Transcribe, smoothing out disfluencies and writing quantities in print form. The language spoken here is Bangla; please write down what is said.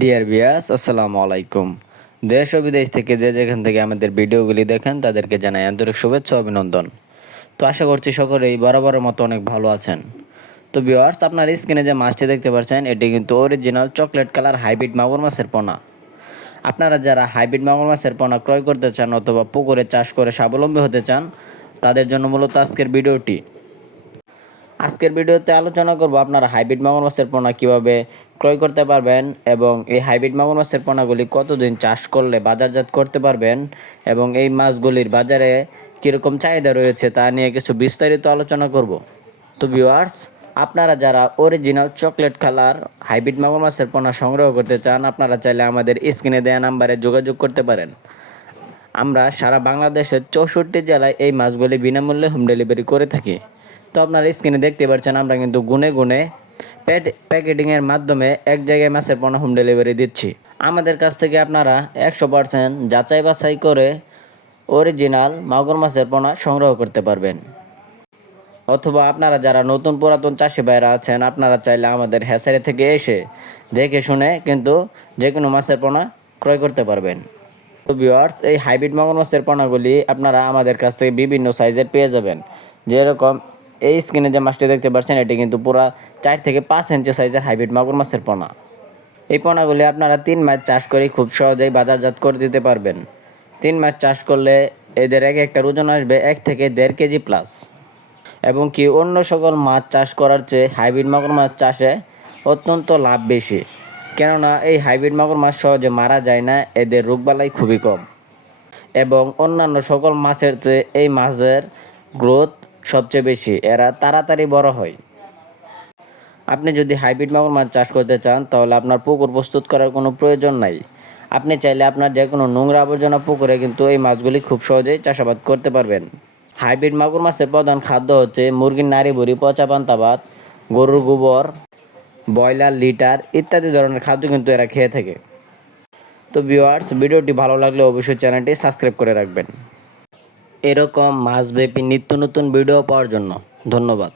ডিয়ার ভিউয়ার্স, আসসালামু আলাইকুম। দেশ ও বিদেশ থেকে যে যেখান থেকে আমাদের ভিডিওগুলি দেখেন তাদেরকে জানাই আন্তরিক শুভেচ্ছা ও অভিনন্দন। তো আশা করছি সকলেই বরাবরের মতো অনেক ভালো আছেন। তো ভিউয়ার্স, আপনার স্ক্রিনে যে মাছটি দেখতে পাচ্ছেন এটি কিন্তু অরিজিনাল চকলেট কালার হাইব্রিড মাগুর মাছের পোনা। আপনারা যারা হাইব্রিড মাগুর মাছের পোনা ক্রয় করতে চান অথবা পুকুরে চাষ করে স্বাবলম্বী হতে চান তাদের জন্য মূলত আজকের ভিডিওটি। আজকের ভিডিওতে আলোচনা করব আপনারা হাইব্রিড মাগুর মাছের পোনা কীভাবে ক্রয় করতে পারবেন এবং এই হাইব্রিড মাগুর মাছের পোনাগুলি কতদিন চাষ করলে বাজারজাত করতে পারবেন এবং এই মাছগুলির বাজারে কীরকম চাহিদা রয়েছে তা নিয়ে কিছু বিস্তারিত আলোচনা করব। তো ভিউয়ার্স, আপনারা যারা অরিজিনাল চকলেট কালার হাইব্রিড মাগুর মাছের পোনা সংগ্রহ করতে চান আপনারা চাইলে আমাদের স্ক্রিনে দেওয়া নাম্বারে যোগাযোগ করতে পারেন। আমরা সারা বাংলাদেশের 64 জেলায় এই মাছগুলি বিনামূল্যে হোম ডেলিভারি করে থাকি। তো আপনারা স্ক্রিনে দেখতে পাচ্ছেন আমরা কিন্তু গুনে গুনে প্যাকেটিংয়ের মাধ্যমে এক জায়গায় মাছের পোনা হোম ডেলিভারি দিচ্ছি। আমাদের কাছ থেকে আপনারা 100% যাচাই বাছাই করে অরিজিনাল মাগুর মাছের পোনা সংগ্রহ করতে পারবেন। অথবা আপনারা যারা নতুন পুরাতন চাষি ভাইরা আছেন আপনারা চাইলে আমাদের হ্যাচারি থেকে এসে দেখে শুনে কিন্তু যে কোনো মাছের পোনা ক্রয় করতে পারবেন। তো ভিউয়ার্স, এই হাইব্রিড মাগুর মাছের পোনাগুলি আপনারা আমাদের কাছ থেকে বিভিন্ন সাইজের পেয়ে যাবেন। যেরকম এই স্ক্রিনে যে মাছটি দেখতে পাচ্ছেন এটি কিন্তু পুরা 4 থেকে 5 ইঞ্চি সাইজের হাইব্রিড মাগুর মাছের পোনা। এই পোনাগুলি আপনারা 3 মাস চাষ করে খুব সহজেই বাজারজাত করে দিতে পারবেন। 3 মাস চাষ করলে এদের এক একটা ওজন আসবে 1 থেকে 1.5 কেজি প্লাস। এবং কি অন্য সকল মাছ চাষ করার চেয়ে হাইব্রিড মাগুর মাছ চাষে অত্যন্ত লাভ বেশি, কেননা এই হাইব্রিড মাগুর মাছ সহজে মারা যায় না, এদের রোগবালাই খুবই কম এবং অন্যান্য সকল মাছের চেয়ে এই মাছের গ্রোথ সবচেয়ে বেশি, এরা তাড়াতাড়ি বড় হয়। আপনি যদি হাইব্রিড মাগুর মাছ চাষ করতে চান তাহলে আপনার পুকুর প্রস্তুত করার কোনো প্রয়োজন নাই। আপনি চাইলে আপনার যে কোনো নোংরা আবর্জনা পুকুরে কিন্তু এই মাছগুলি খুব সহজেই চাষাবাদ করতে পারবেন। হাইব্রিড মাগুর মাছের প্রধান খাদ্য হচ্ছে মুরগির নাড়ি ভুড়ি, পচা পান্তা ভাত, গরুর গোবর, ব্রয়লার লিটার ইত্যাদি ধরনের খাদ্য কিন্তু এরা খেয়ে থাকে। তো ভিউয়ার্স, ভিডিওটি ভালো লাগলে অবশ্যই চ্যানেলটি সাবস্ক্রাইব করে রাখবেন এরকম মাছব্যাপী নিত্য নতুন ভিডিও পাওয়ার জন্য। ধন্যবাদ।